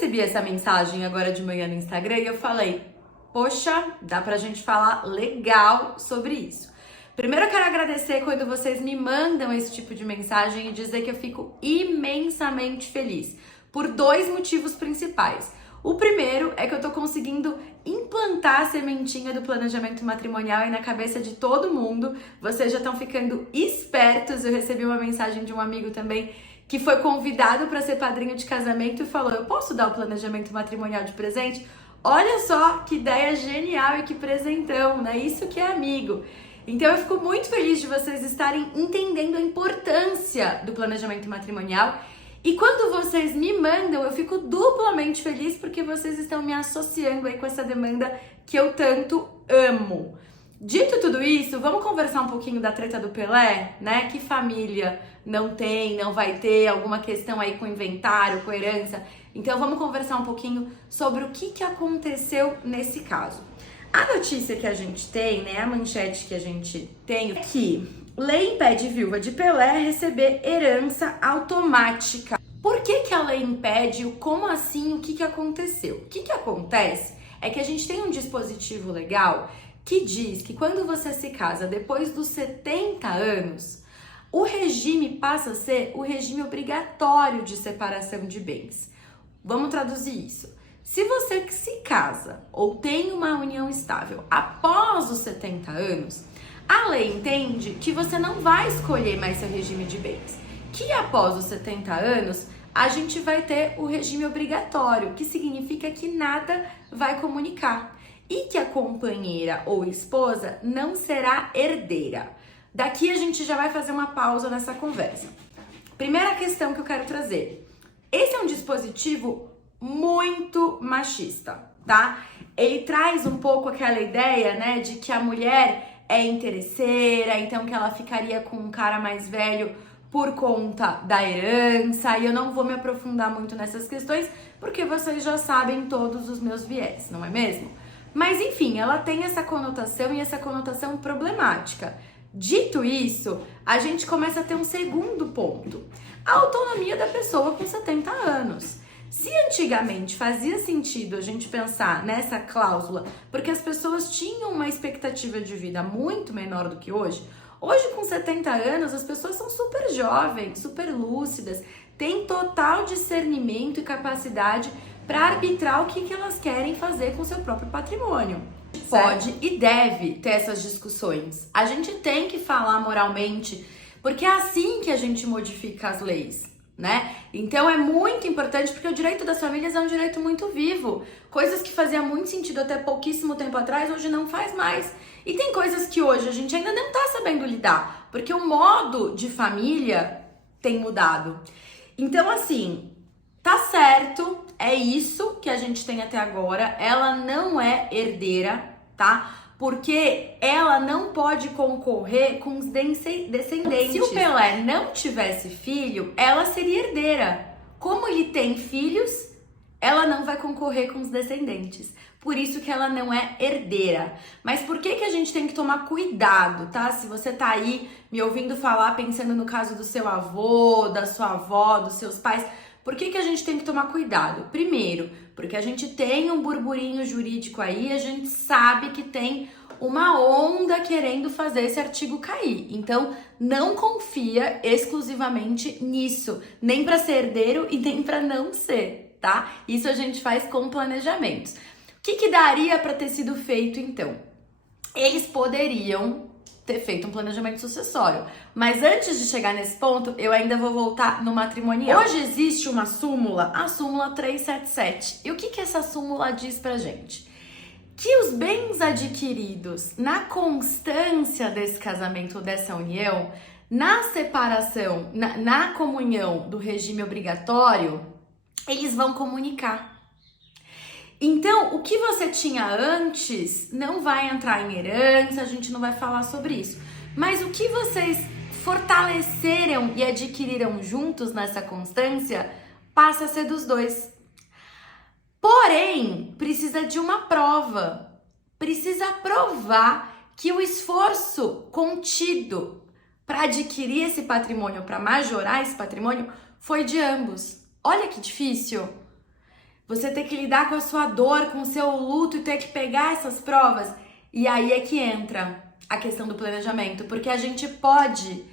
recebi essa mensagem agora de manhã no Instagram e eu falei, poxa, dá pra gente falar legal sobre isso. Primeiro eu quero agradecer quando vocês me mandam esse tipo de mensagem e dizer que eu fico imensamente feliz, por dois motivos principais. O primeiro é que eu tô conseguindo implantar a sementinha do planejamento matrimonial aí na cabeça de todo mundo. Vocês já estão ficando espertos. Eu recebi uma mensagem de um amigo também que foi convidado para ser padrinho de casamento e falou, eu posso dar o planejamento matrimonial de presente? Olha só que ideia genial e que presentão, né? Isso que é amigo. Então eu fico muito feliz de vocês estarem entendendo a importância do planejamento matrimonial. E quando vocês me mandam, eu fico duplamente feliz porque vocês estão me associando aí com essa demanda que eu tanto amo. Dito tudo isso, vamos conversar um pouquinho da treta do Pelé, né? Que família não tem, não vai ter, alguma questão aí com inventário, com herança. Então vamos conversar um pouquinho sobre o que aconteceu nesse caso. A notícia que a gente tem, né, a manchete que a gente tem é que lei impede viúva de Pelé receber herança automática. Por que a lei impede? Como assim? O que aconteceu? O que acontece é que a gente tem um dispositivo legal que diz que quando você se casa depois dos 70 anos, o regime passa a ser o regime obrigatório de separação de bens. Vamos traduzir isso. Se você se casa ou tem uma união estável após os 70 anos, a lei entende que você não vai escolher mais seu regime de bens. Que após os 70 anos, a gente vai ter o regime obrigatório, que significa que nada vai comunicar. E que a companheira ou esposa não será herdeira. Daqui a gente já vai fazer uma pausa nessa conversa. Primeira questão que eu quero trazer. Esse é um dispositivo muito machista, tá? Ele traz um pouco aquela ideia, né, de que a mulher é interesseira, então que ela ficaria com um cara mais velho por conta da herança, e eu não vou me aprofundar muito nessas questões, porque vocês já sabem todos os meus viés, não é mesmo? Mas enfim, ela tem essa conotação e essa conotação problemática. Dito isso, a gente começa a ter um segundo ponto. A autonomia da pessoa com 70 anos. Se antigamente fazia sentido a gente pensar nessa cláusula, porque as pessoas tinham uma expectativa de vida muito menor do que hoje, hoje com 70 anos as pessoas são super jovens, super lúcidas, têm total discernimento e capacidade para arbitrar o que elas querem fazer com o seu próprio patrimônio. Pode e deve ter essas discussões. A gente tem que falar moralmente, porque é assim que a gente modifica as leis, né? Então é muito importante, porque o direito das famílias é um direito muito vivo. Coisas que fazia muito sentido até pouquíssimo tempo atrás, hoje não faz mais. E tem coisas que hoje a gente ainda não tá sabendo lidar, porque o modo de família tem mudado. Então assim, tá certo, é isso que a gente tem até agora. Ela não é herdeira, tá? Porque ela não pode concorrer com os descendentes. Se o Pelé não tivesse filho, ela seria herdeira. Como ele tem filhos, ela não vai concorrer com os descendentes. Por isso que ela não é herdeira. Mas por que a gente tem que tomar cuidado, tá? Se você tá aí me ouvindo falar, pensando no caso do seu avô, da sua avó, dos seus pais, por que a gente tem que tomar cuidado? Primeiro, porque a gente tem um burburinho jurídico aí, a gente sabe que tem uma onda querendo fazer esse artigo cair. Então, não confia exclusivamente nisso, nem para ser herdeiro e nem para não ser, tá? Isso a gente faz com planejamentos. O que daria para ter sido feito, então? Eles poderiam ter feito um planejamento sucessório. Mas antes de chegar nesse ponto, eu ainda vou voltar no matrimonial. Hoje existe uma súmula, a súmula 377. E o que essa súmula diz pra gente? Que os bens adquiridos na constância desse casamento, dessa união, na separação, na comunhão do regime obrigatório, eles vão comunicar. Então, o que você tinha antes não vai entrar em herança, a gente não vai falar sobre isso. Mas o que vocês fortaleceram e adquiriram juntos nessa constância passa a ser dos dois. Porém, precisa de uma prova. Precisa provar que o esforço contido para adquirir esse patrimônio, para majorar esse patrimônio, foi de ambos. Olha que difícil. você ter que lidar com a sua dor, com o seu luto e ter que pegar essas provas. E aí é que entra a questão do planejamento, porque a gente pode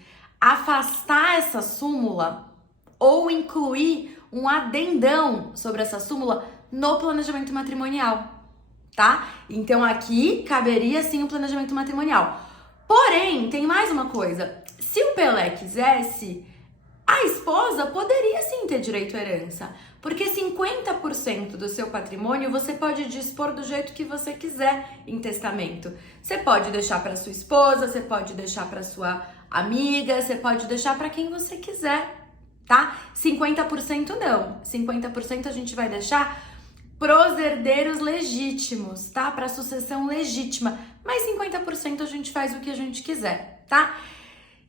afastar essa súmula ou incluir um adendão sobre essa súmula no planejamento matrimonial, tá? Então aqui caberia sim o planejamento matrimonial. Porém, tem mais uma coisa. Se o Pelé quisesse, a esposa poderia sim ter direito à herança, porque 50% do seu patrimônio você pode dispor do jeito que você quiser em testamento. Você pode deixar para sua esposa, você pode deixar para sua amiga, você pode deixar para quem você quiser, tá? 50% não. 50% a gente vai deixar pros herdeiros legítimos, tá? Para sucessão legítima. Mas 50% a gente faz o que a gente quiser, tá?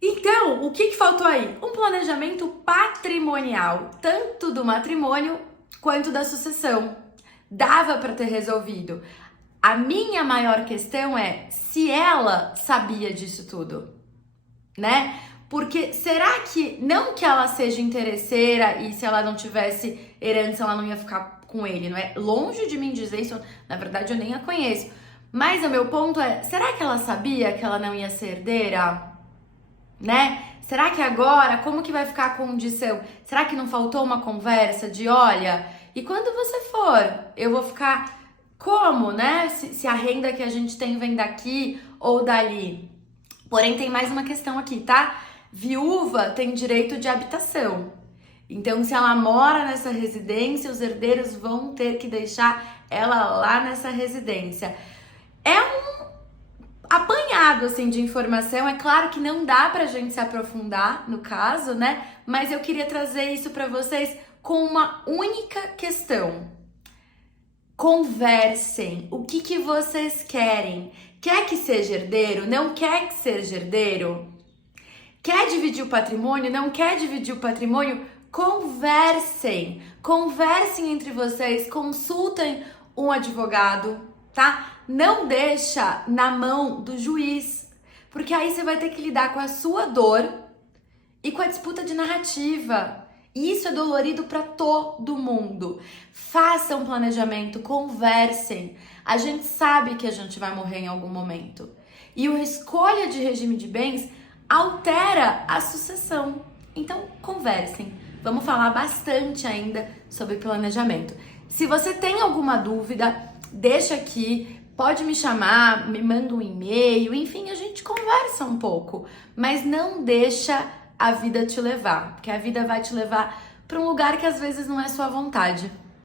Então, o que faltou aí? Um planejamento patrimonial, tanto do matrimônio quanto da sucessão. Dava para ter resolvido. A minha maior questão é se ela sabia disso tudo, né? Porque será que, não que ela seja interesseira e se ela não tivesse herança ela não ia ficar com ele, não é? Longe de mim dizer isso, na verdade eu nem a conheço. Mas o meu ponto é, será que ela sabia que ela não ia ser herdeira? Né? Será que agora, como que vai ficar a condição? Será que não faltou uma conversa de, olha, e quando você for, eu vou ficar como, né? Se a renda que a gente tem vem daqui ou dali. Porém, tem mais uma questão aqui, tá? Viúva tem direito de habitação. Então, se ela mora nessa residência, os herdeiros vão ter que deixar ela lá nessa residência. É um apanhado, assim, de informação. É claro que não dá pra gente se aprofundar no caso, né? Mas eu queria trazer isso pra vocês com uma única questão. Conversem. O que vocês querem? Quer que seja herdeiro? Não quer que seja herdeiro? Quer dividir o patrimônio? Não quer dividir o patrimônio? Conversem. Conversem entre vocês. Consultem um advogado, tá? Não deixa na mão do juiz, porque aí você vai ter que lidar com a sua dor e com a disputa de narrativa. E isso é dolorido para todo mundo. Façam um planejamento, conversem. A gente sabe que a gente vai morrer em algum momento. E a escolha de regime de bens altera a sucessão. Então, conversem. Vamos falar bastante ainda sobre planejamento. Se você tem alguma dúvida, deixa aqui. Pode me chamar, me manda um e-mail, enfim, a gente conversa um pouco. Mas não deixa a vida te levar, porque a vida vai te levar para um lugar que às vezes não é sua vontade.